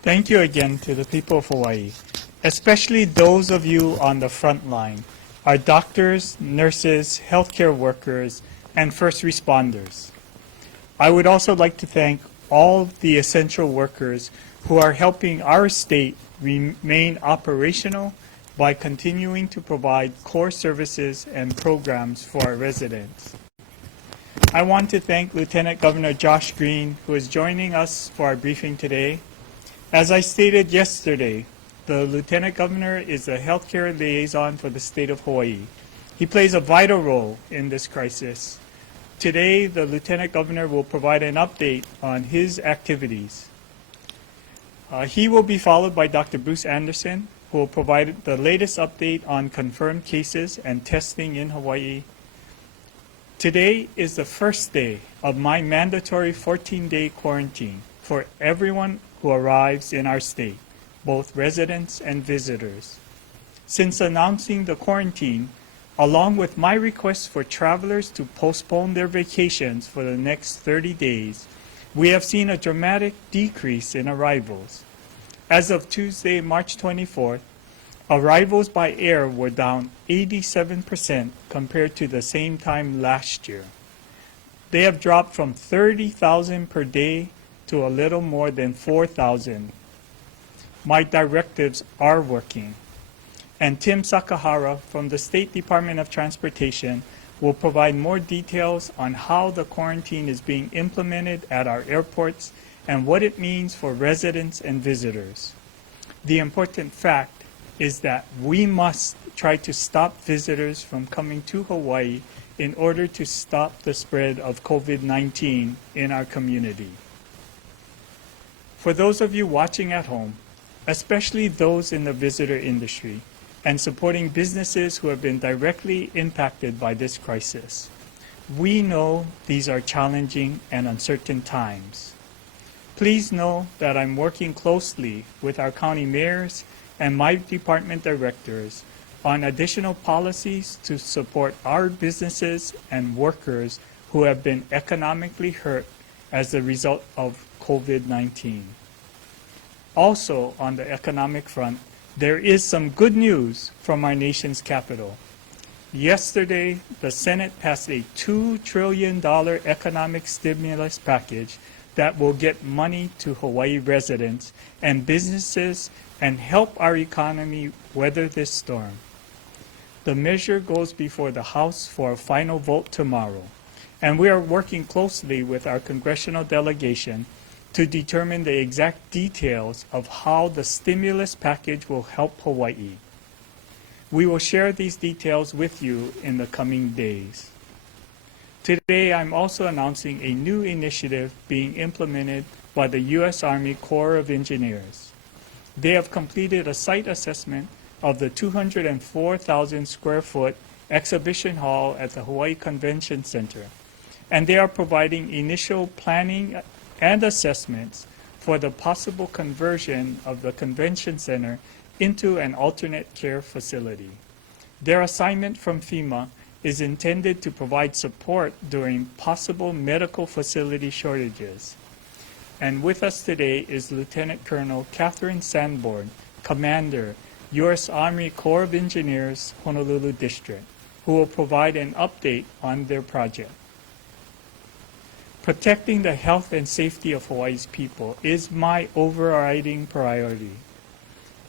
Thank you again to the people of Hawaii, especially those of you on the front line, our doctors, nurses, healthcare workers, and first responders. I would also like to thank all the essential workers who are helping our state remain operational by continuing to provide core services and programs for our residents. I want to thank Lieutenant Governor Josh Green, who is joining us for our briefing today. As I stated yesterday, the Lieutenant Governor is the healthcare liaison for the state of Hawaii. He plays a vital role in this crisis. Today, the Lieutenant Governor will provide an update on his activities. He will be followed by Dr. Bruce Anderson, who will provide the latest update on confirmed cases and testing in Hawaii. Today is the first day of my mandatory 14-day quarantine for everyone who arrives in our state, both residents and visitors. Since announcing the quarantine, along with my request for travelers to postpone their vacations for the next 30 days, we have seen a dramatic decrease in arrivals. As of Tuesday, March 24th, arrivals by air were down 87% compared to the same time last year. They have dropped from 30,000 per day to a little more than 4,000. My directives are working. And Tim Sakahara from the State Department of Transportation will provide more details on how the quarantine is being implemented at our airports and what it means for residents and visitors. The important fact is that we must try to stop visitors from coming to Hawaii in order to stop the spread of COVID-19 in our community. For those of you watching at home, especially those in the visitor industry and supporting businesses who have been directly impacted by this crisis, we know these are challenging and uncertain times. Please know that I'm working closely with our county mayors and my department directors on additional policies to support our businesses and workers who have been economically hurt as a result of COVID-19. Also, on the economic front, there is some good news from our nation's capital. Yesterday, the Senate passed a $2 trillion economic stimulus package that will get money to Hawaii residents and businesses and help our economy weather this storm. The measure goes before the House for a final vote tomorrow, and we are working closely with our congressional delegation to determine the exact details of how the stimulus package will help Hawaii. We will share these details with you in the coming days. Today, I'm also announcing a new initiative being implemented by the U.S. Army Corps of Engineers. They have completed a site assessment of the 204,000 square foot exhibition hall at the Hawaii Convention Center, and they are providing initial planning and assessments for the possible conversion of the convention center into an alternate care facility. Their assignment from FEMA is intended to provide support during possible medical facility shortages. And with us today is Lieutenant Colonel Catherine Sanborn, Commander, U.S. Army Corps of Engineers, Honolulu District, who will provide an update on their project. Protecting the health and safety of Hawaii's people is my overriding priority.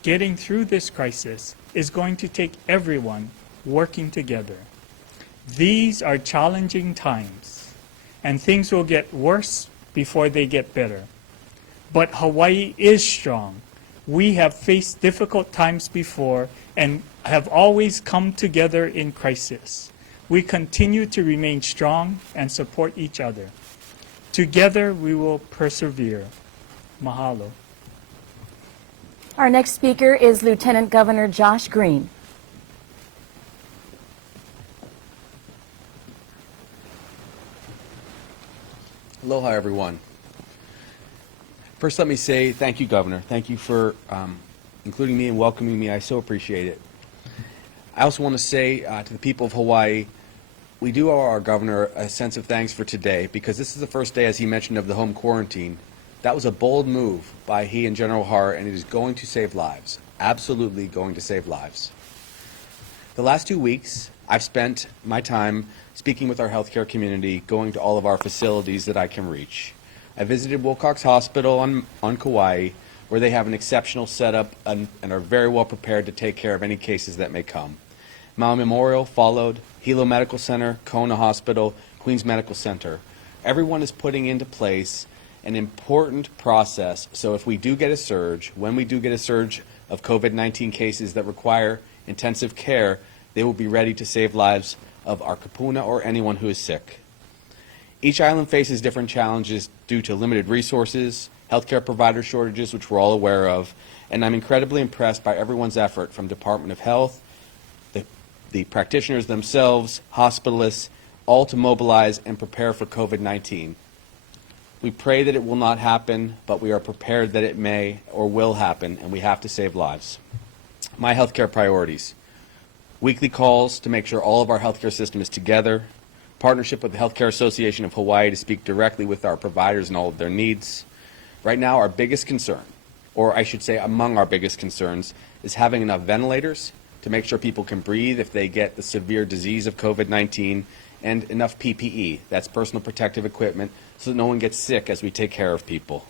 Getting through this crisis is going to take everyone working together. These are challenging times, and things will get worse before they get better. But Hawaii is strong. We have faced difficult times before and have always come together in crisis. We continue to remain strong and support each other. Together we will persevere. Mahalo. Our next speaker is Lieutenant Governor Josh Green. Aloha, everyone. First, let me say thank you, Governor. Thank you for including me and welcoming me. I so appreciate it. I also want to say to the people of Hawaii, we do owe our governor a sense of thanks for today because this is the first day, as he mentioned, of the home quarantine. That was a bold move by he and General Hara, and it is going to save lives. Absolutely going to save lives. The last 2 weeks, I've spent my time speaking with our healthcare community, going to all of our facilities that I can reach. I visited Wilcox Hospital on Kauai, where they have an exceptional setup and are very well prepared to take care of any cases that may come. Maui Memorial followed, Hilo Medical Center, Kona Hospital, Queens Medical Center. Everyone is putting into place an important process, so if we do get a surge, when we do get a surge of COVID-19 cases that require intensive care, they will be ready to save lives of our kapuna or anyone who is sick. Each island faces different challenges due to limited resources, healthcare provider shortages, which we're all aware of, and I'm incredibly impressed by everyone's effort from Department of Health, the practitioners themselves, hospitalists, all to mobilize and prepare for COVID-19. We pray that it will not happen, but we are prepared that it may or will happen, and we have to save lives. My healthcare priorities: weekly calls to make sure all of our healthcare system is together, partnership with the Healthcare Association of Hawaii to speak directly with our providers and all of their needs. Right now, our biggest concern, or I should say among our biggest concerns, is having enough ventilators to make sure people can breathe if they get the severe disease of COVID-19, and enough PPE, that's personal protective equipment, so that no one gets sick as we take care of people.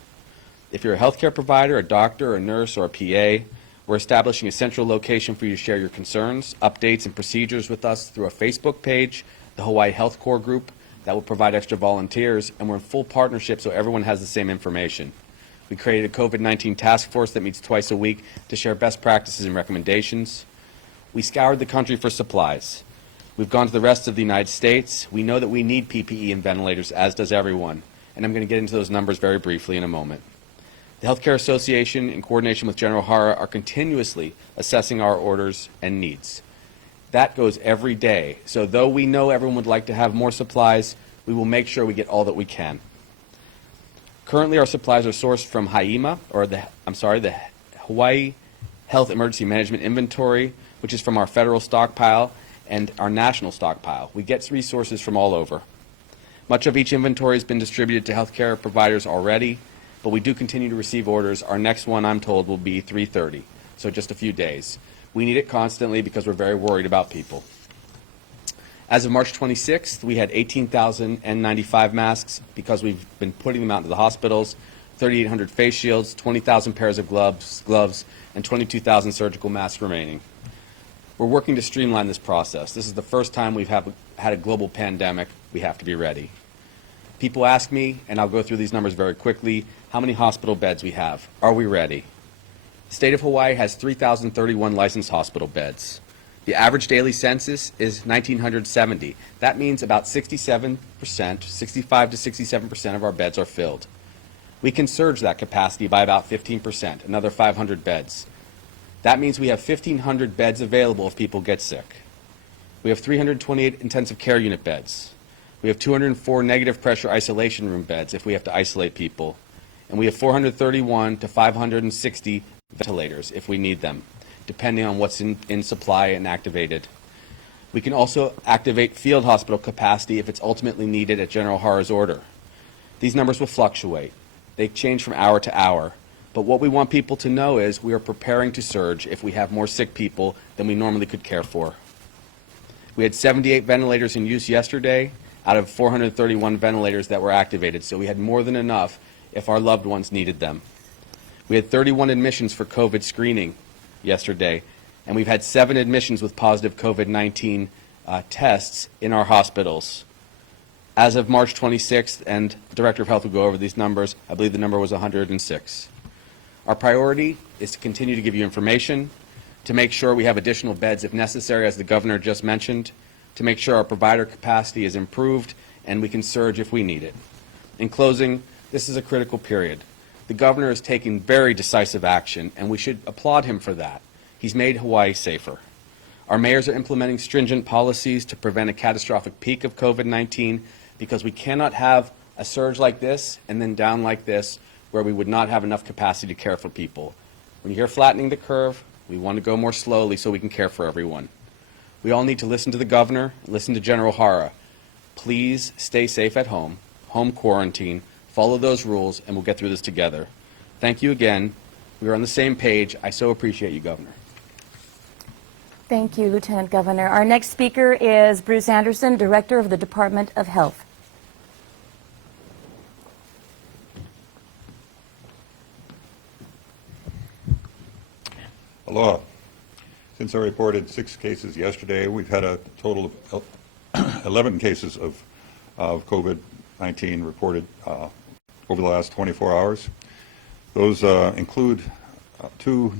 If you're a healthcare provider, a doctor, a nurse, or a PA, we're establishing a central location for you to share your concerns, updates, and procedures with us through a Facebook page, the Hawaii Health Corps group, that will provide extra volunteers, and we're in full partnership so everyone has the same information. We created a COVID-19 task force that meets twice a week to share best practices and recommendations. We scoured the country for supplies. We've gone to the rest of the United States. We know that we need PPE and ventilators, as does everyone, and I'm going to get into those numbers very briefly in a moment. The Healthcare Association, in coordination with General Hara, are continuously assessing our orders and needs. That goes every day, so though we know everyone would like to have more supplies, we will make sure we get all that we can. Currently, our supplies are sourced from HIEMA, or the Hawaii Health Emergency Management Inventory, which is from our federal stockpile and our national stockpile. We get resources from all over. Much of each inventory has been distributed to healthcare providers already, but we do continue to receive orders. Our next one, I'm told, will be 3:30, so just a few days. We need it constantly because we're very worried about people. As of March 26th, we had 18,000 N95 masks because we've been putting them out into the hospitals, 3,800 face shields, 20,000 pairs of gloves, and 22,000 surgical masks remaining. We're working to streamline this process. This is the first time we've had a global pandemic. We have to be ready. People ask me, and I'll go through these numbers very quickly, how many hospital beds we have. Are we ready? The state of Hawaii has 3,031 licensed hospital beds. The average daily census is 1,970. That means about 67%, 65 to 67% of our beds are filled. We can surge that capacity by about 15%, another 500 beds. That means we have 1,500 beds available if people get sick. We have 328 intensive care unit beds. We have 204 negative pressure isolation room beds if we have to isolate people. And we have 431 to 560 ventilators if we need them, depending on what's in supply and activated. We can also activate field hospital capacity if it's ultimately needed at General Hara's order. These numbers will fluctuate. They change from hour to hour. But what we want people to know is we are preparing to surge if we have more sick people than we normally could care for. We had 78 ventilators in use yesterday out of 431 ventilators that were activated, so we had more than enough if our loved ones needed them. We had 31 admissions for COVID screening yesterday, and we've had 7 admissions with positive COVID-19 tests in our hospitals. As of March 26th, and the Director of Health will go over these numbers, I believe the number was 106. Our priority is to continue to give you information, to make sure we have additional beds if necessary, as the Governor just mentioned, to make sure our provider capacity is improved and we can surge if we need it. In closing, this is a critical period. The Governor is taking very decisive action, and we should applaud him for that. He's made Hawaii safer. Our mayors are implementing stringent policies to prevent a catastrophic peak of COVID-19 because we cannot have a surge like this and then down like this where we would not have enough capacity to care for people. When you hear flattening the curve, we want to go more slowly so we can care for everyone. We all need to listen to the Governor, listen to General Hara. Please stay safe at home, home quarantine, follow those rules, and we'll get through this together. Thank you again. We are on the same page. I so appreciate you, Governor. Thank you, Lieutenant Governor. Our next speaker is Bruce Anderson, Director of the Department of Health. Aloha. Since I reported 6 cases yesterday, we've had a total of 11 cases of COVID-19 reported over the last 24 hours. Those include 2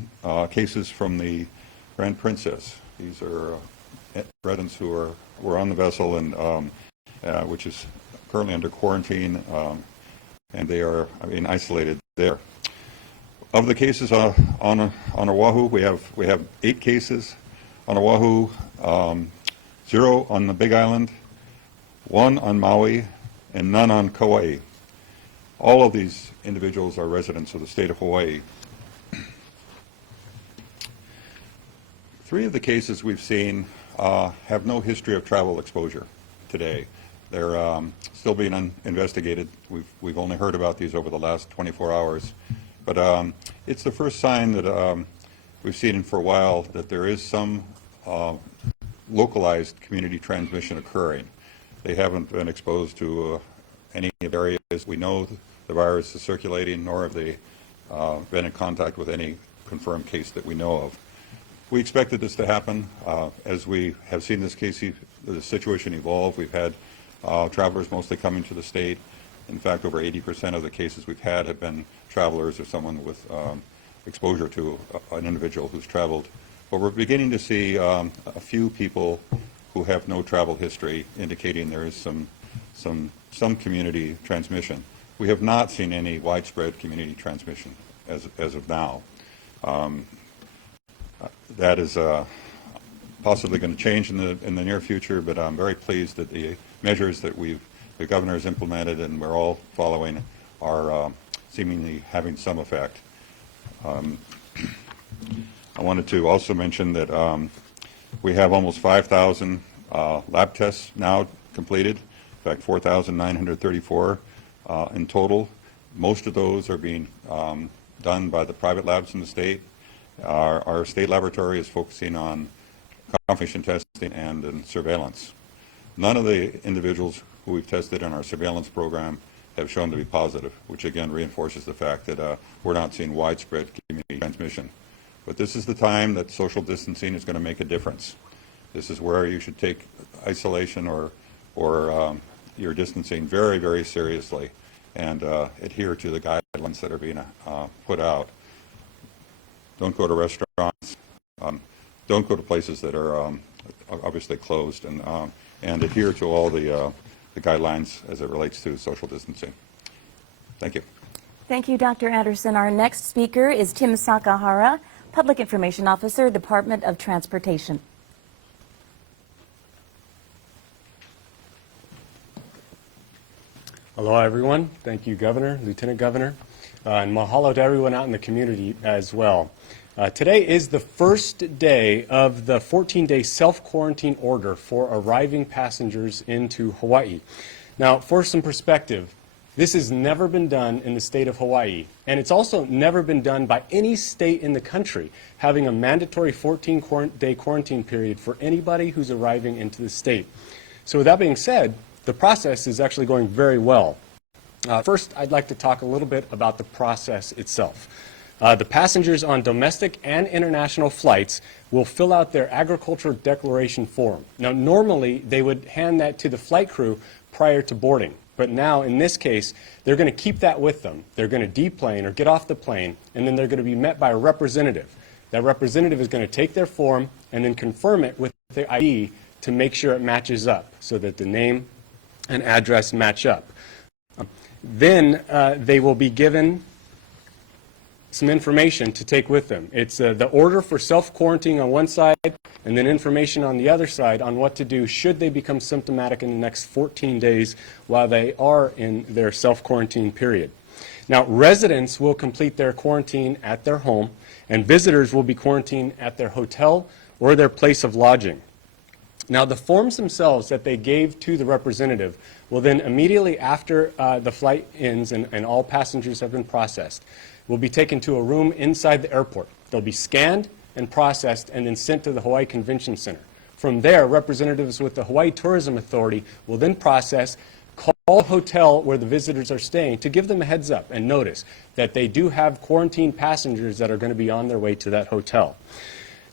cases from the Grand Princess. These are residents who were on the vessel and which is currently under quarantine, and they are being isolated there. Of the cases on Oahu, we have 8 cases on Oahu, 0 on the Big Island, 1 on Maui, and none on Kauai. All of these individuals are residents of the state of Hawaii. 3 of the cases we've seen have no history of travel exposure today. They're still being investigated. We've only heard about these over the last 24 hours. But it's the first sign that we've seen for a while that there is some localized community transmission occurring. They haven't been exposed to any areas we know the virus is circulating, nor have they been in contact with any confirmed case that we know of. We expected this to happen. As we have seen this situation evolve, we've had travelers mostly coming to the state. In fact, over 80% of the cases we've had have been travelers or someone with exposure to an individual who's traveled. But we're beginning to see a few people who have no travel history, indicating there is some community transmission. We have not seen any widespread community transmission as of now. That is possibly going to change in the near future, but I'm very pleased that the measures that the governor has implemented and we're all following are seemingly having some effect. I wanted to also mention that we have almost 5,000 lab tests now completed. In fact, 4,934 in total. Most of those are being done by the private labs in the state. Our state laboratory is focusing on confirmation testing and in surveillance. None of the individuals who we've tested in our surveillance program have shown to be positive, which again reinforces the fact that we're not seeing widespread community transmission. But this is the time that social distancing is going to make a difference. This is where you should take isolation or your distancing very, very seriously and adhere to the guidelines that are being put out. Don't go to restaurants. Don't go to places that are obviously closed, and adhere to all the guidelines as it relates to social distancing. Thank you. Thank you, Dr. Anderson. Our next speaker is Tim Sakahara, Public Information Officer, Department of Transportation. Aloha, everyone. Thank you, Governor, Lieutenant Governor, and mahalo to everyone out in the community as well. Today is the first day of the 14-day self-quarantine order for arriving passengers into Hawaii. Now, for some perspective, this has never been done in the state of Hawaii, and it's also never been done by any state in the country, having a mandatory 14-day quarantine period for anybody who's arriving into the state. So with that being said, the process is actually going very well. First, I'd like to talk a little bit about the process itself. The passengers on domestic and international flights will fill out their agricultural declaration form. Now, normally, they would hand that to the flight crew prior to boarding. But now, in this case, they're going to keep that with them. They're going to deplane or get off the plane, and then they're going to be met by a representative. That representative is going to take their form and then confirm it with their ID to make sure it matches up so that the name and address match up. Then they will be given some information to take with them. It's the order for self-quarantining on one side and then information on the other side on what to do should they become symptomatic in the next 14 days while they are in their self-quarantine period. Now, residents will complete their quarantine at their home, and visitors will be quarantined at their hotel or their place of lodging. Now, the forms themselves that they gave to the representative will then immediately after the flight ends and all passengers have been processed, will be taken to a room inside the airport. They'll be scanned and processed and then sent to the Hawaii Convention Center. From there, representatives with the Hawaii Tourism Authority will then process, call the hotel where the visitors are staying to give them a heads up and notice that they do have quarantined passengers that are going to be on their way to that hotel.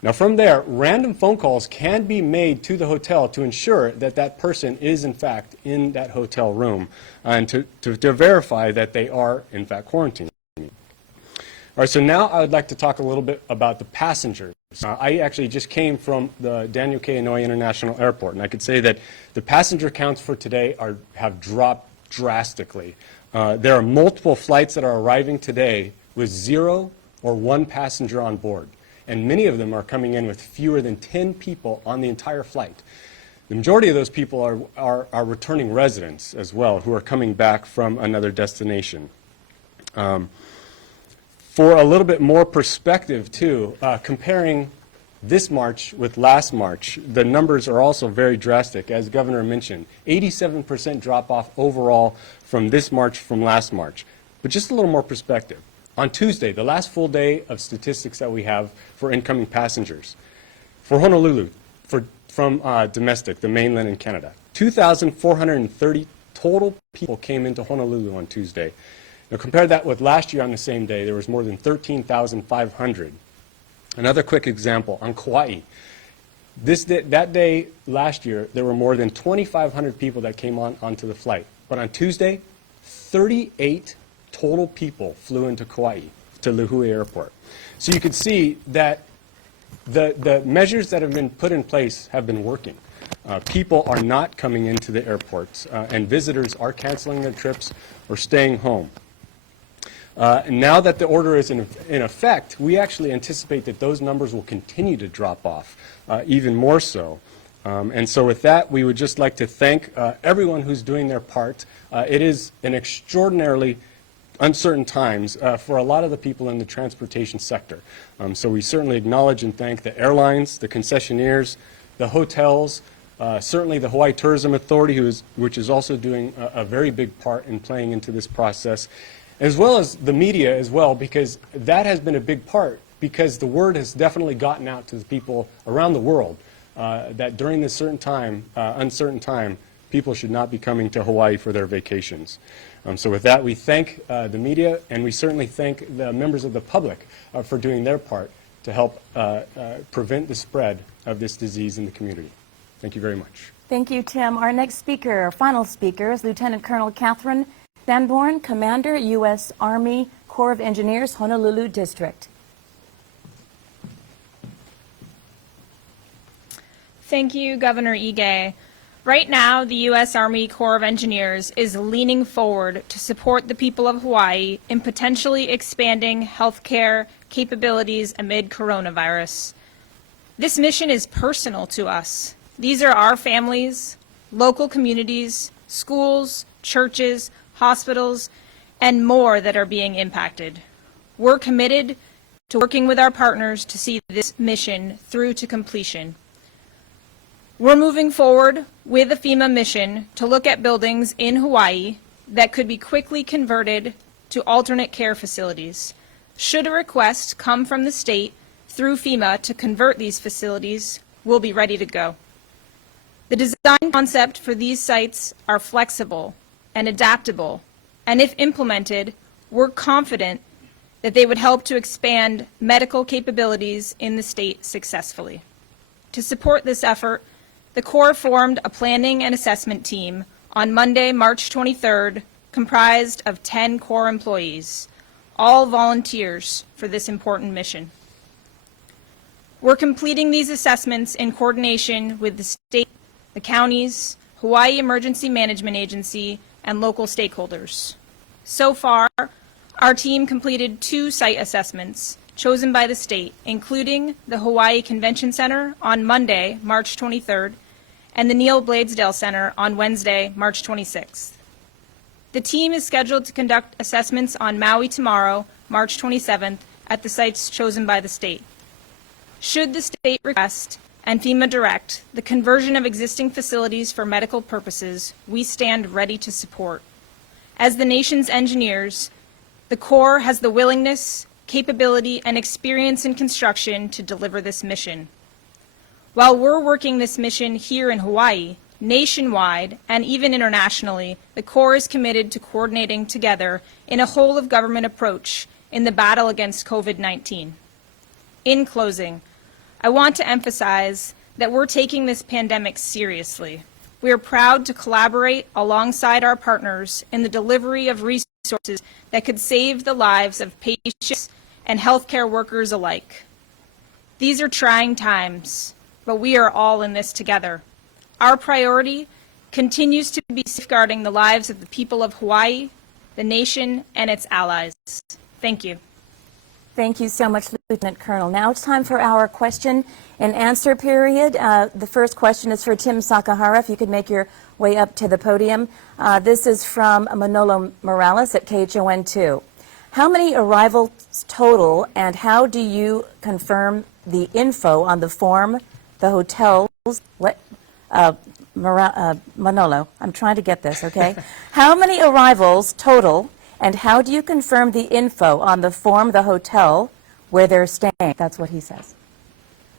Now from there, random phone calls can be made to the hotel to ensure that that person is in fact in that hotel room and to verify that they are in fact quarantined. All right, so now I would like to talk a little bit about the passengers. I actually just came from the Daniel K. Inouye International Airport, and I could say that the passenger counts for today have dropped drastically. There are multiple flights that are arriving today with 0 or 1 passenger on board. And many of them are coming in with fewer than 10 people on the entire flight. The majority of those people are returning residents as well who are coming back from another destination. For a little bit more perspective too, comparing this March with last March, the numbers are also very drastic. As Governor mentioned, 87% drop off overall from this March from last March. But just a little more perspective. On Tuesday, the last full day of statistics that we have for incoming passengers, for Honolulu, from domestic, the mainland in Canada, 2,430 total people came into Honolulu on Tuesday. Now compare that with last year on the same day, there was more than 13,500. Another quick example, on Kauai, that day last year, there were more than 2,500 people that came onto the flight. But on Tuesday, 38 total people flew into Kauai, to Lihue Airport. So you could see that the measures that have been put in place have been working. People are not coming into the airports, and visitors are canceling their trips or staying home. Now that the order is in effect, we actually anticipate that those numbers will continue to drop off, even more so. And so with that, we would just like to thank everyone who's doing their part. It is an extraordinarily uncertain times for a lot of the people in the transportation sector. So we certainly acknowledge and thank the airlines, the concessionaires, the hotels, certainly the Hawaii Tourism Authority, which is also doing a very big part in playing into this process, as well as the media as well, because that has been a big part, because the word has definitely gotten out to the people around the world that during this uncertain time, people should not be coming to Hawaii for their vacations. So with that, we thank the media, and we certainly thank the members of the public for doing their part to help prevent the spread of this disease in the community. Thank you very much. Thank you, Tim. Our next speaker, our final speaker, is Lieutenant Colonel Catherine Sanborn, Commander, U.S. Army Corps of Engineers, Honolulu District. Thank you, Governor Ige. Right now, the U.S. Army Corps of Engineers is leaning forward to support the people of Hawaii in potentially expanding healthcare capabilities amid coronavirus. This mission is personal to us. These are our families, local communities, schools, churches, hospitals, and more that are being impacted. We're committed to working with our partners to see this mission through to completion. We're moving forward with a FEMA mission to look at buildings in Hawaii that could be quickly converted to alternate care facilities. Should a request come from the state through FEMA to convert these facilities, we'll be ready to go. The design concept for these sites are flexible and adaptable, and if implemented, we're confident that they would help to expand medical capabilities in the state successfully. To support this effort, the Corps formed a planning and assessment team on Monday, March 23rd, comprised of 10 Corps employees, all volunteers for this important mission. We're completing these assessments in coordination with the state, the counties, Hawaii Emergency Management Agency, and local stakeholders. So far, our team completed 2 site assessments chosen by the state, including the Hawaii Convention Center on Monday, March 23rd, and the Neal Blaisdell Center on Wednesday, March 26th. The team is scheduled to conduct assessments on Maui tomorrow, March 27th, at the sites chosen by the state. Should the state request and FEMA Direct, the conversion of existing facilities for medical purposes, we stand ready to support. As the nation's engineers, the Corps has the willingness, capability, and experience in construction to deliver this mission. While we're working this mission here in Hawaii, nationwide, and even internationally, the Corps is committed to coordinating together in a whole-of-government approach in the battle against COVID-19. In closing, I want to emphasize that we're taking this pandemic seriously. We are proud to collaborate alongside our partners in the delivery of resources that could save the lives of patients and healthcare workers alike. These are trying times, but we are all in this together. Our priority continues to be safeguarding the lives of the people of Hawaii, the nation, and its allies. Thank you. Thank you so much, Lieutenant Colonel. Now it's time for our question and answer period. The first question is for Tim Sakahara, if you could make your way up to the podium. This is from Manolo Morales at KHON2. How many arrivals total, and how do you confirm the info on the form, the hotels, Manolo, I'm trying to get this, okay? How many arrivals total, and how do you confirm the info on the form, the hotel, where they're staying? That's what he says.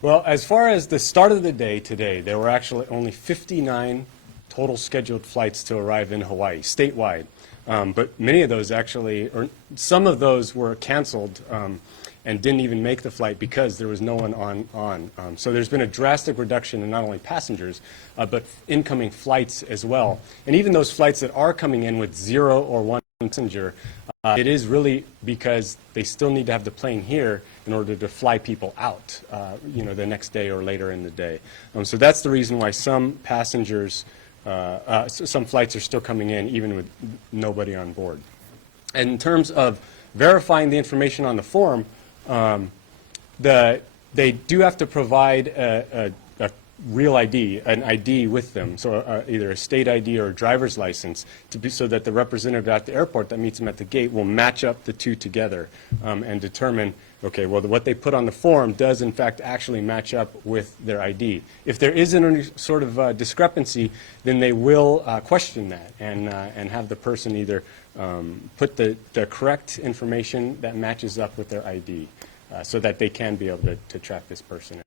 Well, as far as the start of the day today, there were actually only 59 total scheduled flights to arrive in Hawaii, statewide. But many of those actually, or some of those were canceled and didn't even make the flight because there was no one on. So there's been a drastic reduction in not only passengers, but incoming flights as well. And even those flights that are coming in with 0 or 1 passenger, it is really because they still need to have the plane here in order to fly people out, the next day or later in the day. So that's the reason why some passengers, some flights are still coming in even with nobody on board. And in terms of verifying the information on the form, they do have to provide a real ID, an ID with them, so either a state ID or a driver's license, so that the representative at the airport that meets them at the gate will match up the two together and determine, okay, well, what they put on the form does in fact actually match up with their ID. If there isn't any sort of discrepancy, then they will question that and have the person either put the correct information that matches up with their ID so that they can be able to track this person.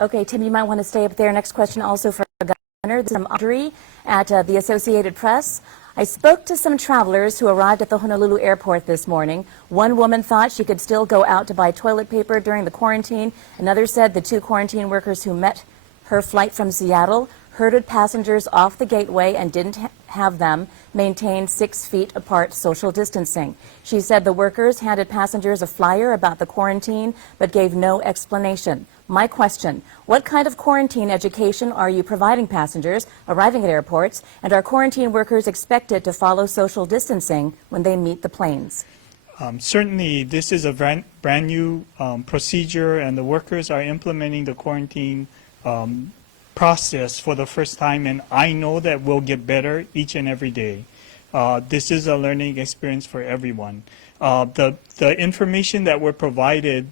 Okay, Tim, you might want to stay up there. Next question also for Governor. This is from Audrey at the Associated Press. I spoke to some travelers who arrived at the Honolulu airport this morning. One woman thought she could still go out to buy toilet paper during the quarantine. Another said the 2 quarantine workers who met her flight from Seattle herded passengers off the gateway and didn't have them maintain 6 feet apart social distancing. She said the workers handed passengers a flyer about the quarantine but gave no explanation. My question, what kind of quarantine education are you providing passengers arriving at airports, and are quarantine workers expected to follow social distancing when they meet the planes? Certainly, this is a brand new procedure, and the workers are implementing the quarantine process for the first time, and I know that we'll get better each and every day. This is a learning experience for everyone. The information that we're provided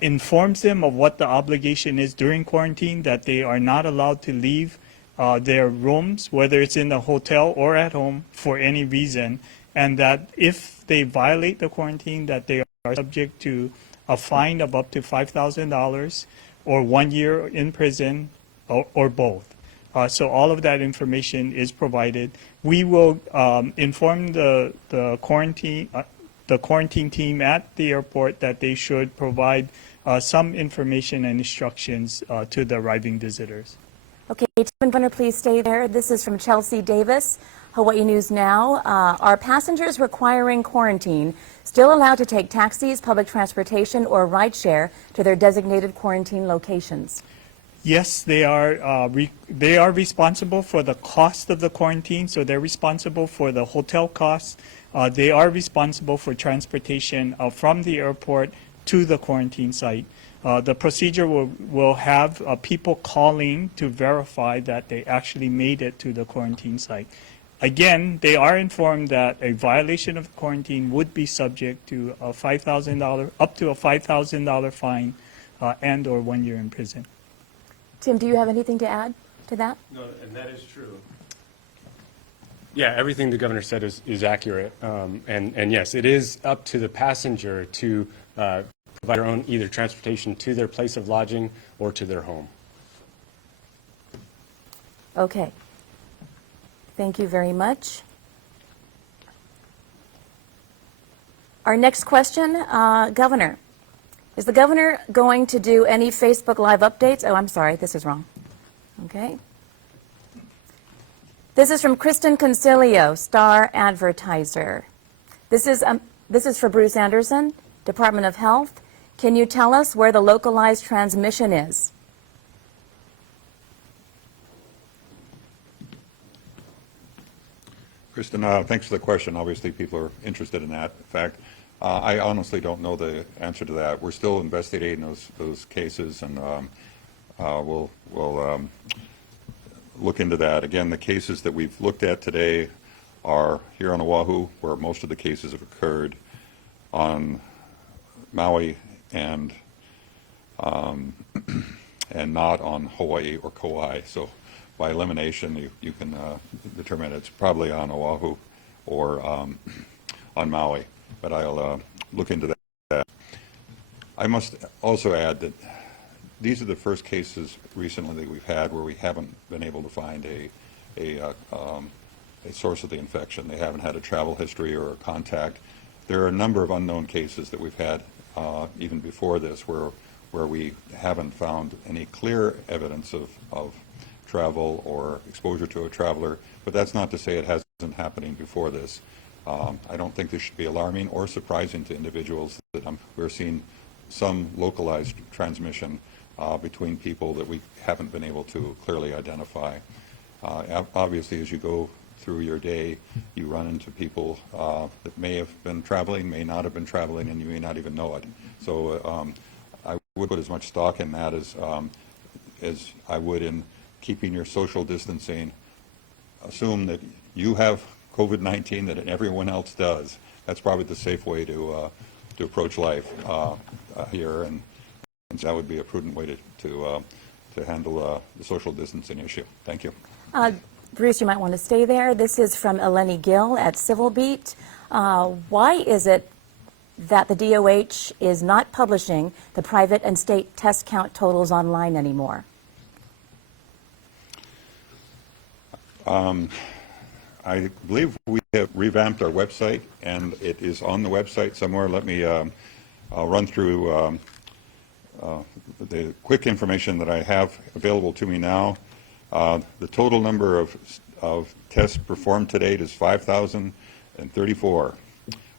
informs them of what the obligation is during quarantine, that they are not allowed to leave their rooms, whether it's in the hotel or at home, for any reason, and that if they violate the quarantine, that they are subject to a fine of up to $5,000 or 1 year in prison or both. So all of that information is provided. We will inform the quarantine team at the airport that they should provide some information and instructions to the arriving visitors. Okay, Tim Gunner, please stay there. This is from Chelsea Davis, Hawaii News Now. Are passengers requiring quarantine still allowed to take taxis, public transportation, or rideshare to their designated quarantine locations? Yes, they are responsible for the cost of the quarantine, so they're responsible for the hotel costs. They are responsible for transportation from the airport to the quarantine site. The procedure will have people calling to verify that they actually made it to the quarantine site. Again, they are informed that a violation of quarantine would be subject to a $5,000, up to a $5,000 fine and or 1 year in prison. Tim, do you have anything to add to that? No, and that is true. Yeah, everything the governor said is accurate. And yes, it is up to the passenger to provide their own either transportation to their place of lodging or to their home. Okay. Thank you very much. Our next question, Governor. Is the governor going to do any Facebook Live updates? Oh, I'm sorry, this is wrong. Okay. This is from Kristen Concilio, Star Advertiser. This is for Bruce Anderson, Department of Health. Can you tell us where the localized transmission is? Kristen, thanks for the question. Obviously, people are interested in that. In fact, I honestly don't know the answer to that. We're still investigating those cases, and we'll look into that. Again, the cases that we've looked at today are here on Oʻahu, where most of the cases have occurred, on Maui, and not on Hawaii or Kauai. So by elimination, you can determine it's probably on Oʻahu or on Maui. But I'll look into that. I must also add that these are the first cases recently that we've had where we haven't been able to find a source of the infection. They haven't had a travel history or a contact. There are a number of unknown cases that we've had even before this where we haven't found any clear evidence of travel or exposure to a traveler, but that's not to say it hasn't happening before this. I don't think this should be alarming or surprising to individuals that we're seeing some localized transmission between people that we haven't been able to clearly identify. Obviously, as you go through your day, you run into people that may have been traveling, may not have been traveling, and you may not even know it. So I would put as much stock in that as I would in keeping your social distancing. Assume that you have COVID-19, that everyone else does. That's probably the safe way to approach life here, and that would be a prudent way to handle the social distancing issue. Thank you. Bruce, you might want to stay there. This is from Lenny Gill at Civil Beat. Why is it that the DOH is not publishing the private and state test count totals online anymore? I believe we have revamped our website, and it is on the website somewhere. Let me I'll run through the quick information that I have available to me now. The total number of tests performed to date is 5,034.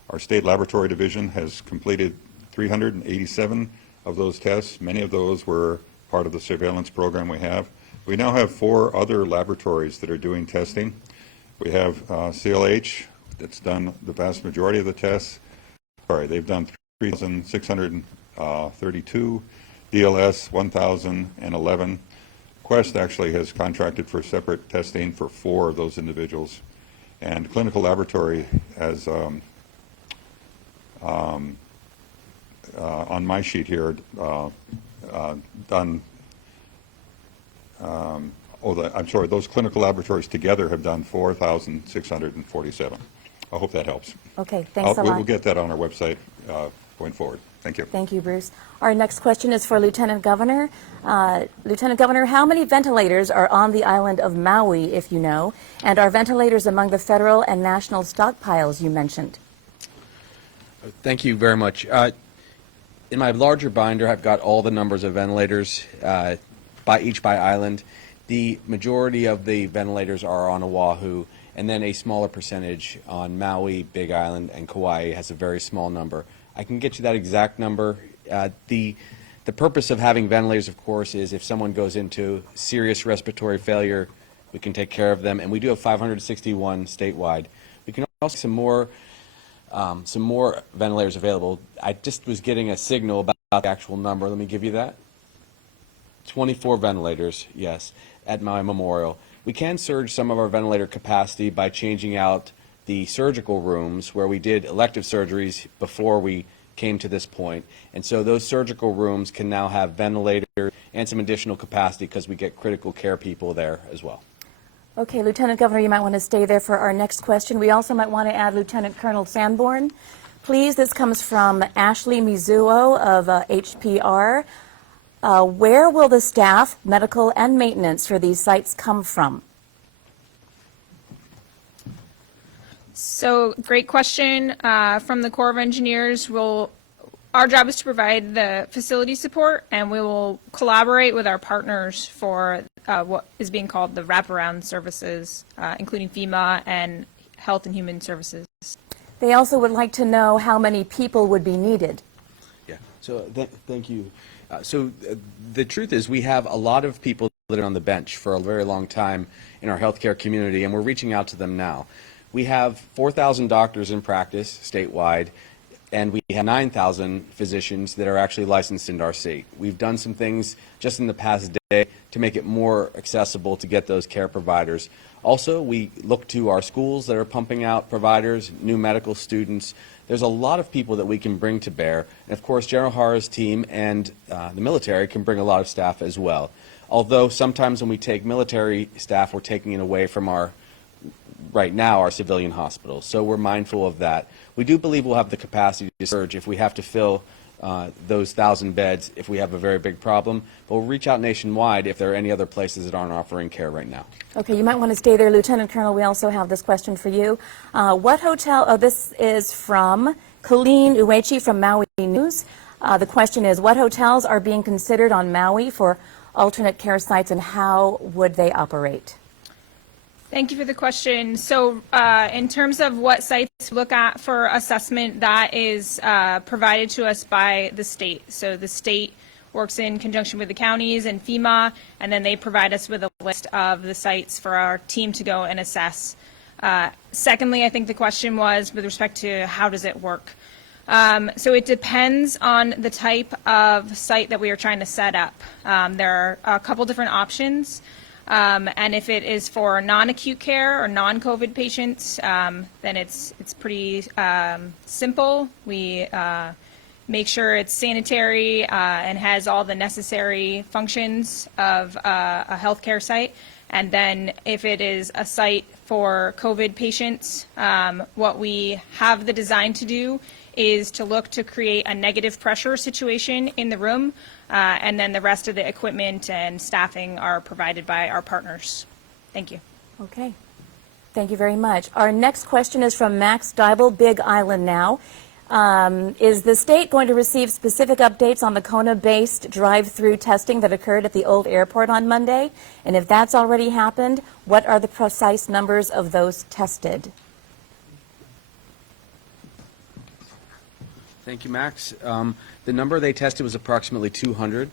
Our state laboratory division has completed 387 of those tests. Many of those were part of the surveillance program we have. We now have 4 other laboratories that are doing testing. We have CLH that's done the vast majority of the tests. Sorry, they've done 3,632, DLS 1,011. Quest actually has contracted for separate testing for 4 of those individuals. And Clinical Laboratory has, on my sheet here, done I'm sorry, those clinical laboratories together have done 4,647. I hope that helps. Okay, thanks a lot. We'll get that on our website going forward. Thank you. Thank you, Bruce. Our next question is for Lieutenant Governor. Lieutenant Governor, how many ventilators are on the island of Maui, if you know, and are ventilators among the federal and national stockpiles you mentioned? Thank you very much. In my larger binder, I've got all the numbers of ventilators by island. The majority of the ventilators are on Oʻahu, and then a smaller percentage on Maui, Big Island, and Kauai has a very small number. I can get you that exact number. The purpose of having ventilators, of course, is if someone goes into serious respiratory failure, we can take care of them, and we do have 561 statewide. We can also some more ventilators available. I just was getting a signal about the actual number. Let me give you that. 24 ventilators, yes, at Maui Memorial. We can surge some of our ventilator capacity by changing out the surgical rooms where we did elective surgeries before we came to this point. And so those surgical rooms can now have ventilators and some additional capacity because we get critical care people there as well. Okay, Lieutenant Governor, you might want to stay there for our next question. We also might want to add Lieutenant Colonel Sanborn. Please, this comes from Ashley Mizuo of HPR. Where will the staff, medical, and maintenance for these sites come from? So, great question from the Corps of Engineers. Our job is to provide the facility support, and we will collaborate with our partners for what is being called the wraparound services, including FEMA and Health and Human Services. They also would like to know how many people would be needed. Yeah, so thank you. The truth is we have a lot of people that are on the bench for a very long time in our healthcare community, and we're reaching out to them now. We have 4,000 doctors in practice statewide, and we have 9,000 physicians that are actually licensed in our state. We've done some things just in the past day to make it more accessible to get those care providers. Also, we look to our schools that are pumping out providers, new medical students. There's a lot of people that we can bring to bear. And of course, General Hara's team and the military can bring a lot of staff as well. Although sometimes when we take military staff, we're taking it away from right now, our civilian hospitals. So we're mindful of that. We do believe we'll have the capacity to surge if we have to fill those 1,000 beds if we have a very big problem. But we'll reach out nationwide if there are any other places that aren't offering care right now. Okay, you might want to stay there. Lieutenant Colonel, we also have this question for you. What hotel, this is from Colleen Uechi from Maui News. The question is, what hotels are being considered on Maui for alternate care sites, and how would they operate? Thank you for the question. So in terms of what sites to look at for assessment, that is provided to us by the state. So the state works in conjunction with the counties and FEMA, and then they provide us with a list of the sites for our team to go and assess. Secondly, I think the question was with respect to how does it work. So it depends on the type of site that we are trying to set up. There are a couple different options. And if it is for non-acute care or non-COVID patients, then it's pretty simple. We make sure it's sanitary and has all the necessary functions of a healthcare site. And then if it is a site for COVID patients, what we have the design to do is to look to create a negative pressure situation in the room, and then the rest of the equipment and staffing are provided by our partners. Thank you. Okay. Thank you very much. Our next question is from Max Dible, Big Island now. Is the state going to receive specific updates on the Kona-based drive-through testing that occurred at the old airport on Monday? And if that's already happened, what are the precise numbers of those tested? Thank you, Max. The number they tested was approximately 200.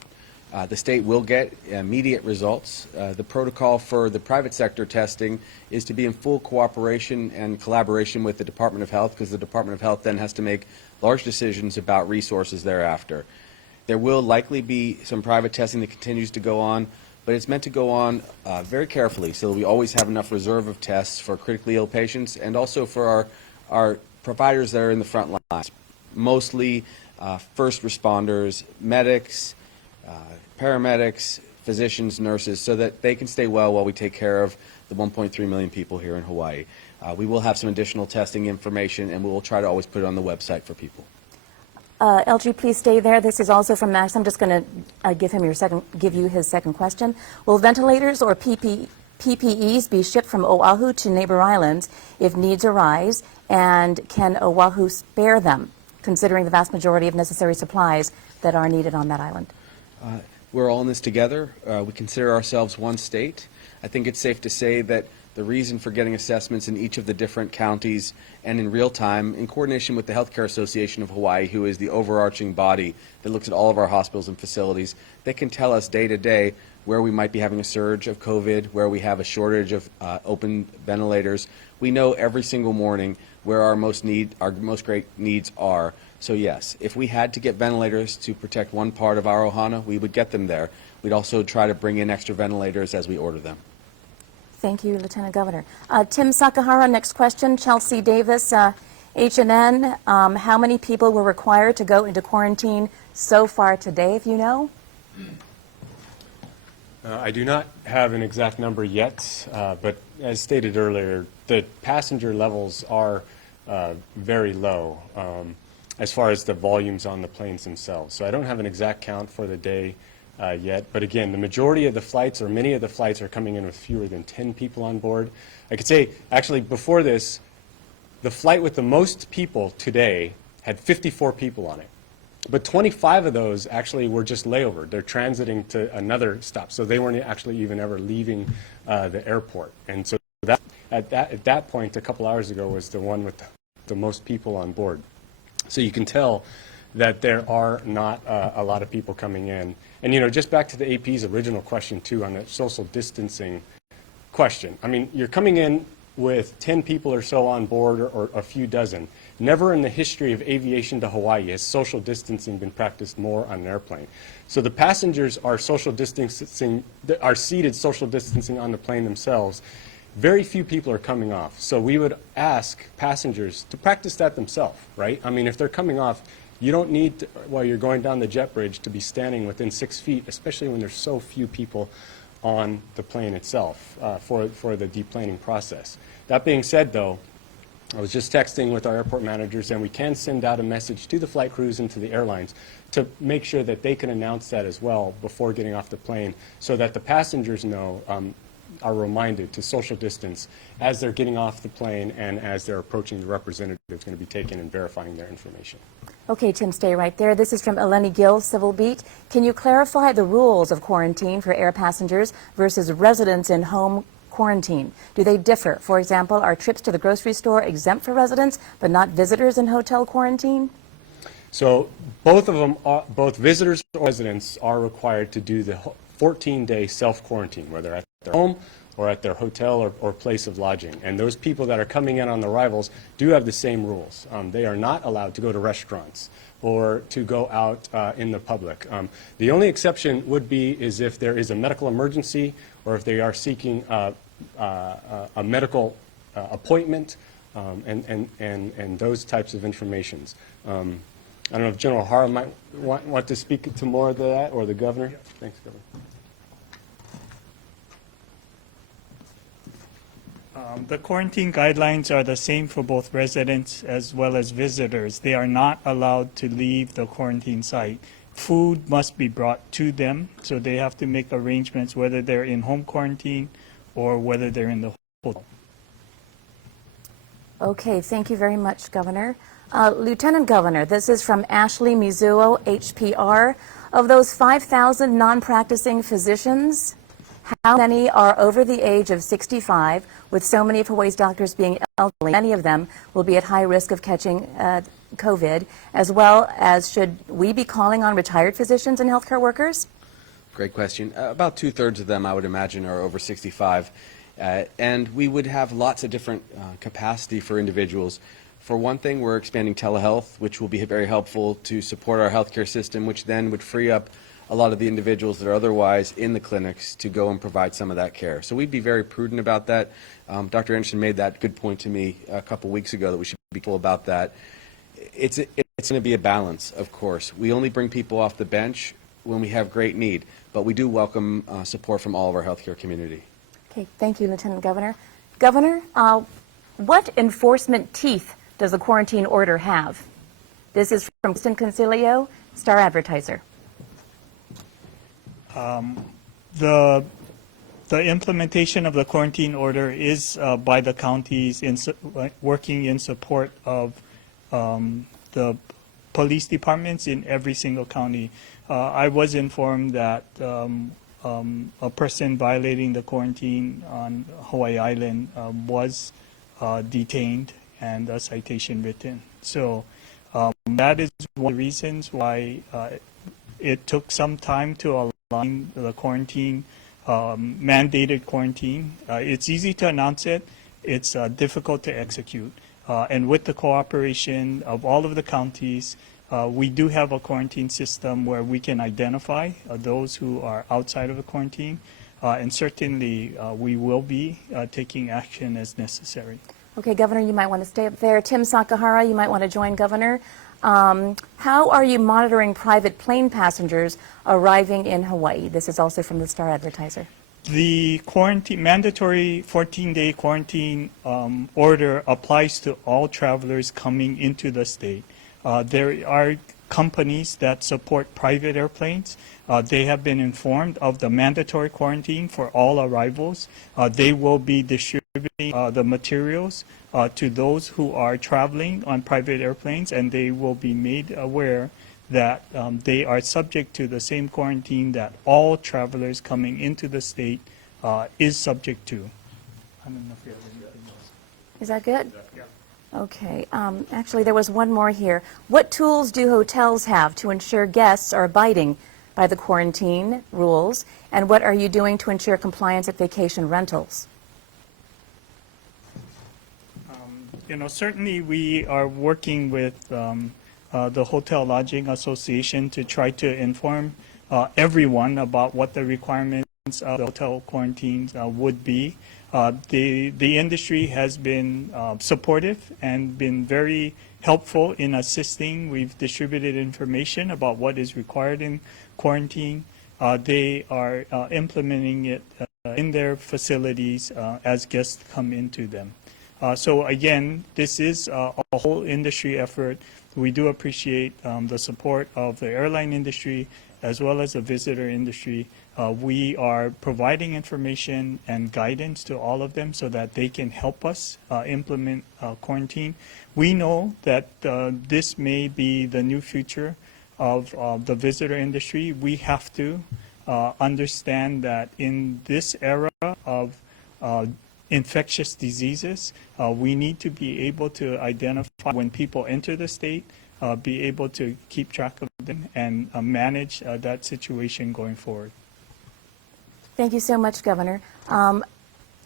The state will get immediate results. The protocol for the private sector testing is to be in full cooperation and collaboration with the Department of Health, because the Department of Health then has to make large decisions about resources thereafter. There will likely be some private testing that continues to go on, but it's meant to go on very carefully so that we always have enough reserve of tests for critically ill patients and also for our providers that are in the front lines, mostly first responders, medics, paramedics, physicians, nurses, so that they can stay well while we take care of the 1.3 million people here in Hawaii. We will have some additional testing information, and we will try to always put it on the website for people. LG, please stay there. This is also from Max. I'm just going to give you his second question. Will ventilators or PPEs be shipped from Oʻahu to neighbor islands if needs arise, and can Oʻahu spare them, considering the vast majority of necessary supplies that are needed on that island? We're all in this together. We consider ourselves one state. I think it's safe to say that the reason for getting assessments in each of the different counties and in real time, in coordination with the Healthcare Association of Hawaii, who is the overarching body that looks at all of our hospitals and facilities, they can tell us day to day where we might be having a surge of COVID, where we have a shortage of open ventilators. We know every single morning where our most great needs are. So yes, if we had to get ventilators to protect one part of our ohana, we would get them there. We'd also try to bring in extra ventilators as we order them. Thank you, Lieutenant Governor. Tim Sakahara, next question. Chelsea Davis H&N, how many people were required to go into quarantine so far today, if you know? I do not have an exact number yet, but as stated earlier, the passenger levels are very low as far as the volumes on the planes themselves. So I don't have an exact count for the day yet, but again, the majority of the flights, or many of the flights, are coming in with fewer than 10 people on board. I could say, actually, before this, the flight with the most people today had 54 people on it. But 25 of those actually were just layover. They're transiting to another stop, so they weren't actually even ever leaving the airport. And so that, at that point, a couple hours ago, was the one with the most people on board. So you can tell that there are not a lot of people coming in. And, you know, just back to the AP's original question, too, on the social distancing question. I mean, you're coming in with 10 people or so on board, or a few dozen. Never in the history of aviation to Hawaii has social distancing been practiced more on an airplane. So the passengers are social distancing, are seated social distancing on the plane themselves. Very few people are coming off. So we would ask passengers to practice that themselves, right? I mean, if they're coming off, you don't need to, while you're going down the jet bridge, to be standing within 6 feet, especially when there's so few people on the plane itself for the deplaning process. That being said, though, I was just texting with our airport managers, and we can send out a message to the flight crews and to the airlines to make sure that they can announce that as well before getting off the plane, so that the passengers know, are reminded to social distance as they're getting off the plane and as they're approaching the representative that's going to be taking and verifying their information. Okay, Tim, stay right there. This is from Lenny Gill, Civil Beat. Can you clarify the rules of quarantine for air passengers versus residents in home quarantine? Do they differ? For example, are trips to the grocery store exempt for residents but not visitors in hotel quarantine? So both of them, both visitors or residents, are required to do the 14-day self-quarantine, whether at their home or at their hotel or place of lodging. And those people that are coming in on the arrivals do have the same rules. They are not allowed to go to restaurants or to go out in the public. The only exception would be is if there is a medical emergency, or if they are seeking a medical appointment, and those types of informations. I don't know if General Hara might want to speak to more of that, or the governor. Yeah. Thanks, Governor. The quarantine guidelines are the same for both residents as well as visitors. They are not allowed to leave the quarantine site. Food must be brought to them, so they have to make arrangements whether they're in home quarantine or whether they're in the hotel. Okay, thank you very much, Governor. Lieutenant Governor, this is from Ashley Mizuo, HPR. Of those 5,000 non-practicing physicians, how many are over the age of 65, with so many of Hawaii's doctors being elderly? Many of them will be at high risk of catching COVID, as well as should we be calling on retired physicians and healthcare workers? Great question. About 2/3 of them, I would imagine, are over 65. And we would have lots of different capacity for individuals. For one thing, we're expanding telehealth, which will be very helpful to support our healthcare system, which then would free up a lot of the individuals that are otherwise in the clinics to go and provide some of that care. So we'd be very prudent about that. Dr. Anderson made that good point to me a couple weeks ago, that we should be careful about that. It's going to be a balance, of course. We only bring people off the bench when we have great need, but we do welcome support from all of our healthcare community. Okay, thank you, Lieutenant Governor. Governor, what enforcement teeth does the quarantine order have? This is from Kristen Concilio, Star Advertiser. The implementation of the quarantine order is by the counties working in support of the police departments in every single county. I was informed that a person violating the quarantine on Hawaii Island was detained and a citation written. So that is one of the reasons why it took some time to align the quarantine, mandated quarantine. It's easy to announce it. It's difficult to execute. And with the cooperation of all of the counties, we do have a quarantine system where we can identify those who are outside of the quarantine. And certainly we will be taking action as necessary. Okay, Governor, you might want to stay up there. Tim Sakahara, you might want to join Governor. How are you monitoring private plane passengers arriving in Hawaii? This is also from the Star Advertiser. The mandatory 14-day quarantine order applies to all travelers coming into the state. There are companies that support private airplanes. They have been informed of the mandatory quarantine for all arrivals. They will be distributing the materials to those who are traveling on private airplanes, and they will be made aware that they are subject to the same quarantine that all travelers coming into the state is subject to. I don't know if you have anything else. Is that good? Yeah. Okay. Actually, there was one more here. What tools do hotels have to ensure guests are abiding by the quarantine rules, and what are you doing to ensure compliance at vacation rentals? Certainly we are working with the Hotel Lodging Association to try to inform everyone about what the requirements of the hotel quarantines would be. The industry has been supportive and been very helpful in assisting. We've distributed information about what is required in quarantine. They are implementing it in their facilities as guests come into them. So again, this is a whole industry effort. We do appreciate the support of the airline industry as well as the visitor industry. We are providing information and guidance to all of them so that they can help us implement quarantine. We know that this may be the new future of the visitor industry. We have to understand that in this era of infectious diseases, we need to be able to identify when people enter the state, be able to keep track of them and manage that situation going forward. Thank you so much, Governor.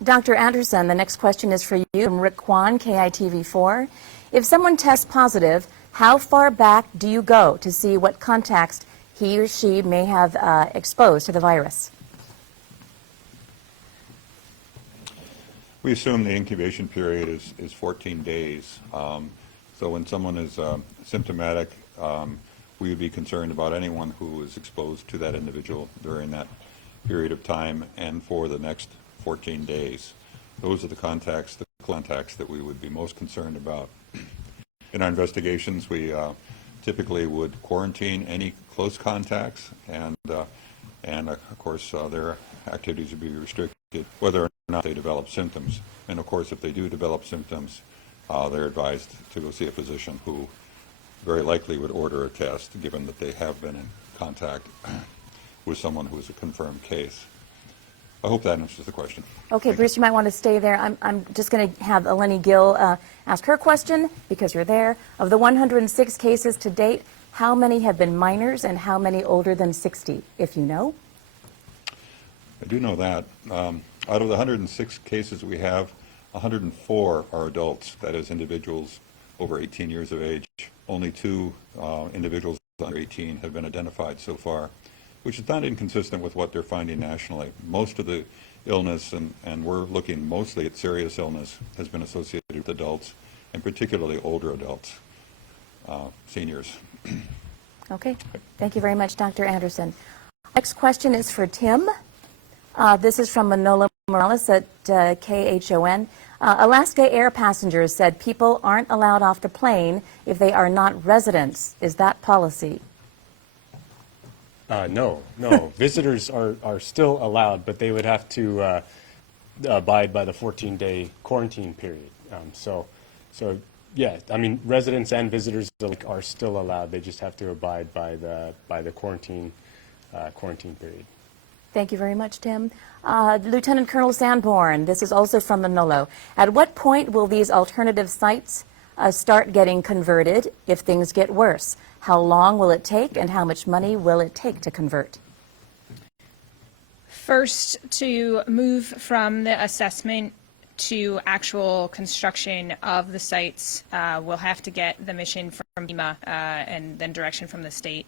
Dr. Anderson, the next question is for you from Rick Kwan, KITV4. If someone tests positive, how far back do you go to see what contacts he or she may have exposed to the virus? We assume the incubation period is 14 days. So when someone is symptomatic, we would be concerned about anyone who is exposed to that individual during that period of time and for the next 14 days. Those are the contacts that we would be most concerned about. In our investigations, we typically would quarantine any close contacts, and of course their activities would be restricted whether or not they develop symptoms. And of course, if they do develop symptoms, they're advised to go see a physician who very likely would order a test, given that they have been in contact with someone who is a confirmed case. I hope that answers the question. Okay, Bruce, you might want to stay there. I'm just going to have Lenny Gill ask her question because you're there. Of the 106 cases to date, how many have been minors and how many older than 60, if you know? I do know that. Out of the 106 cases we have, 104 are adults, that is individuals over 18 years of age. Only 2 individuals under 18 have been identified so far, which is not inconsistent with what they're finding nationally. Most of the illness, and we're looking mostly at serious illness, has been associated with adults, and particularly older adults, seniors. Okay, thank you very much, Dr. Anderson. Next question is for Tim. This is from Manola Morales at KHON. Alaska Air passengers said people aren't allowed off the plane if they are not residents. Is that policy? No. Visitors are still allowed, but they would have to abide by the 14-day quarantine period. So yeah, I mean, residents and visitors are still allowed. They just have to abide by the quarantine period. Thank you very much, Tim. Lieutenant Colonel Sanborn, this is also from Manolo. At what point will these alternative sites start getting converted if things get worse? How long will it take, and how much money will it take to convert? First, to move from the assessment to actual construction of the sites, we'll have to get the mission from FEMA and then direction from the state.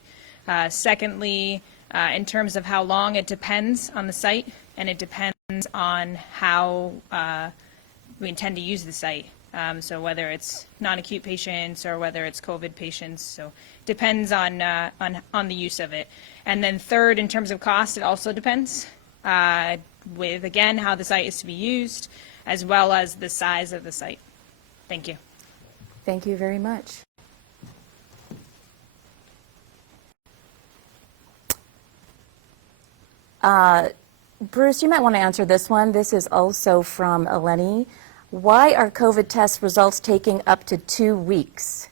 Secondly, in terms of how long, it depends on the site, and it depends on how we intend to use the site. So whether it's non-acute patients or whether it's COVID patients, so depends on the use of it. And then third, in terms of cost, it also depends with, again, how the site is to be used, as well as the size of the site. Thank you. Thank you very much. Bruce, you might want to answer this one. This is also from Lenny. Why are COVID test results taking up to 2 weeks?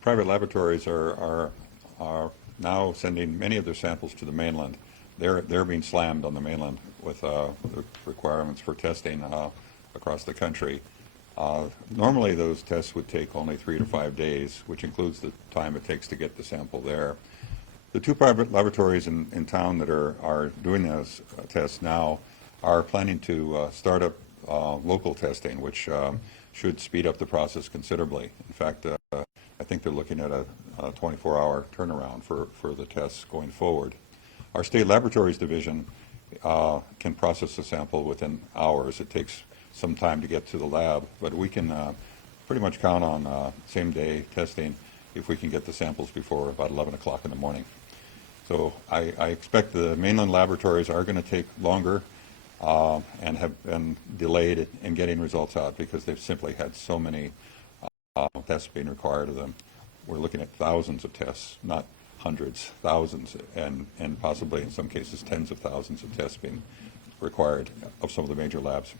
Private laboratories are now sending many of their samples to the mainland. They're being slammed on the mainland with the requirements for testing across the country. Normally those tests would take only 3 to 5 days, which includes the time it takes to get the sample there. The 2 private laboratories in town that are doing those tests now are planning to start up local testing, which should speed up the process considerably. In fact, I think they're looking at a 24-hour turnaround for the tests going forward. Our state laboratories division can process the sample within hours. It takes some time to get to the lab, but we can pretty much count on same-day testing if we can get the samples before about 11 o'clock in the morning. So I expect the mainland laboratories are going to take longer and have been delayed in getting results out because they've simply had so many tests being required of them. We're looking at thousands of tests, not hundreds, thousands, and possibly in some cases tens of thousands of tests being required of some of the major labs.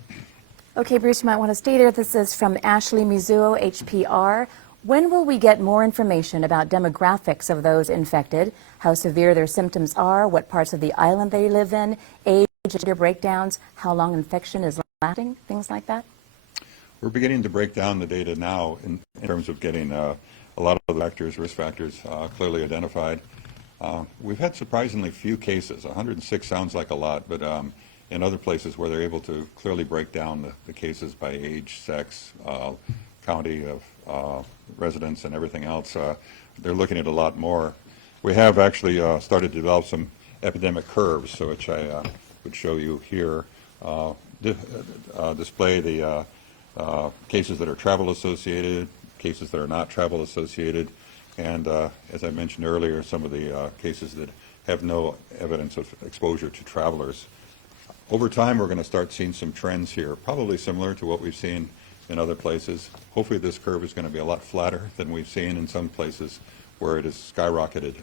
Okay, Bruce, you might want to stay there. This is from Ashley Mizuo, HPR. When will we get more information about demographics of those infected, how severe their symptoms are, what parts of the island they live in, age, gender breakdowns, how long infection is lasting, things like that? We're beginning to break down the data now in terms of getting a lot of the factors, risk factors clearly identified. We've had surprisingly few cases. 106 sounds like a lot, but in other places where they're able to clearly break down the cases by age, sex, county of residents and everything else, they're looking at a lot more. We have actually started to develop some epidemic curves, so which I would show you here, display the cases that are travel associated, cases that are not travel associated, and as I mentioned earlier, some of the cases that have no evidence of exposure to travelers. Over time, we're going to start seeing some trends here, probably similar to what we've seen in other places. Hopefully this curve is going to be a lot flatter than we've seen in some places where it has skyrocketed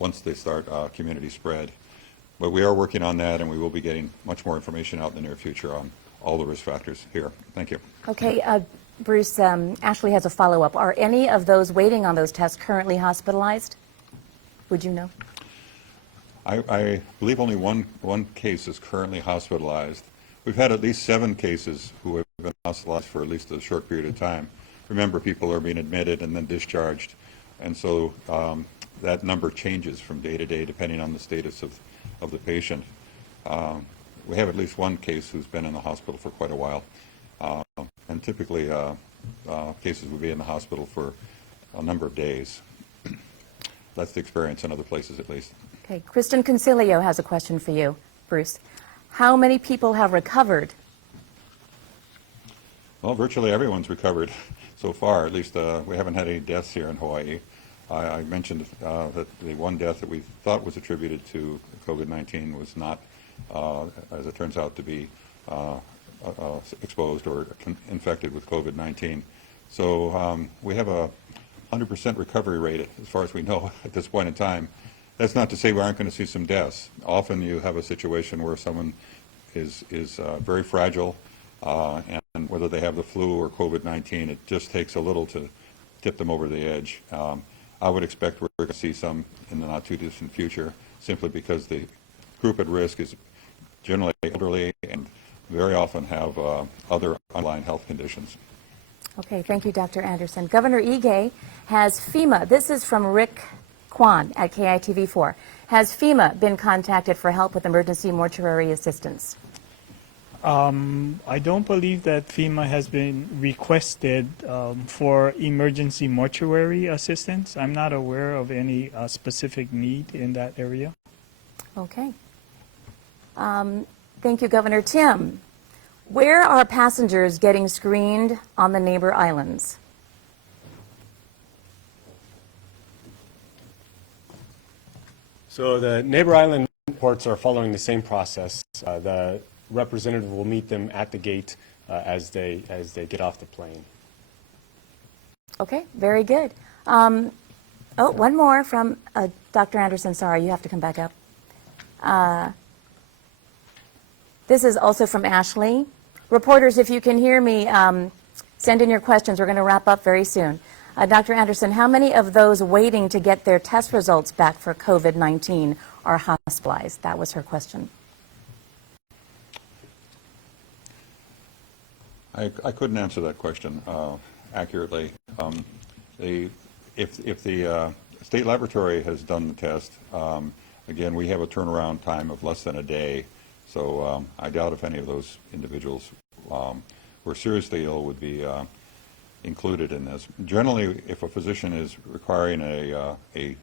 once they start community spread. But we are working on that, and we will be getting much more information out in the near future on all the risk factors here. Thank you. Okay, Bruce, Ashley has a follow-up. Are any of those waiting on those tests currently hospitalized? Would you know? I believe only one case is currently hospitalized. We've had at least 7 cases who have been hospitalized for at least a short period of time. Remember, people are being admitted and then discharged, and so that number changes from day to day depending on the status of the patient. We have at least one case who's been in the hospital for quite a while, and typically cases will be in the hospital for a number of days. That's the experience in other places at least. Okay, Kristen Concilio has a question for you, Bruce. How many people have recovered? Well, virtually everyone's recovered so far. At least we haven't had any deaths here in Hawaii. I mentioned that the one death that we thought was attributed to COVID-19 was not, as it turns out, to be exposed or infected with COVID-19. So we have a 100% recovery rate as far as we know at this point in time. That's not to say we aren't going to see some deaths. Often you have a situation where someone is very fragile, and whether they have the flu or COVID-19, it just takes a little to tip them over the edge. I would expect we're going to see some in the not too distant future, simply because the group at risk is generally elderly and very often have other underlying health conditions. Okay, thank you, Dr. Anderson. Governor Ige, has FEMA, this is from Rick Kwan at KITV4, has FEMA been contacted for help with emergency mortuary assistance? I don't believe that FEMA has been requested for emergency mortuary assistance. I'm not aware of any specific need in that area. Okay. Thank you, Governor. Tim, where are passengers getting screened on the neighbor islands? So the neighbor island ports are following the same process. The representative will meet them at the gate as they get off the plane. Okay, very good. Oh, one more from Dr. Anderson. Sorry, you have to come back up. This is also from Ashley. Reporters, if you can hear me, send in your questions. We're going to wrap up very soon. Dr. Anderson, how many of those waiting to get their test results back for COVID-19 are hospitalized? That was her question. I couldn't answer that question accurately. If the state laboratory has done the test, again, we have a turnaround time of less than a day, so I doubt if any of those individuals who are seriously ill would be included in this. Generally, if a physician is requiring a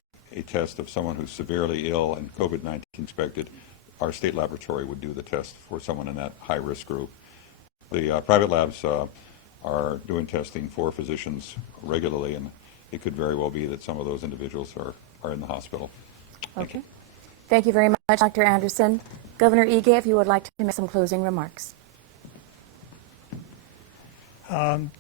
test of someone who's severely ill and COVID-19 inspected, our state laboratory would do the test for someone in that high-risk group. The private labs are doing testing for physicians regularly, and it could very well be that some of those individuals are in the hospital. Okay. Thank you very much, Dr. Anderson. Governor Ige, if you would like to make some closing remarks.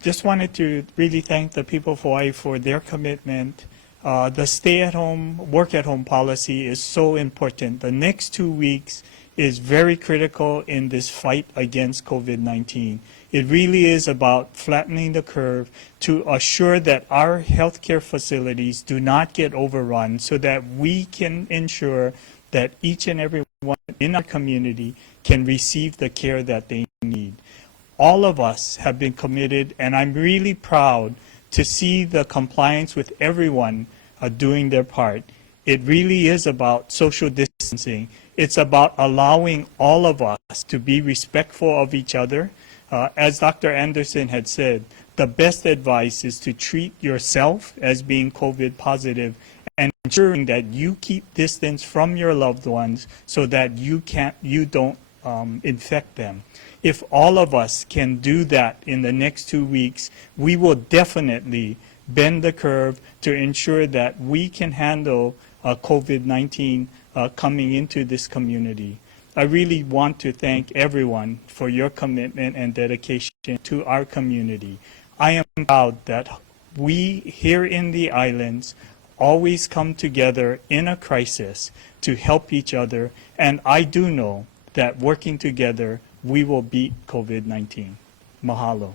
Just wanted to really thank the people of Hawaii for their commitment. The stay-at-home, work-at-home policy is so important. The next 2 weeks is very critical in this fight against COVID-19. It really is about flattening the curve to assure that our healthcare facilities do not get overrun so that we can ensure that each and every one in our community can receive the care that they need. All of us have been committed, and I'm really proud to see the compliance with everyone doing their part. It really is about social distancing. It's about allowing all of us to be respectful of each other. As Dr. Anderson had said, the best advice is to treat yourself as being COVID positive and ensuring that you keep distance from your loved ones so that you don't infect them. If all of us can do that in the next 2 weeks, we will definitely bend the curve to ensure that we can handle COVID-19 coming into this community. I really want to thank everyone for your commitment and dedication to our community. I am proud that we here in the islands always come together in a crisis to help each other, and I do know that working together, we will beat COVID-19. Mahalo.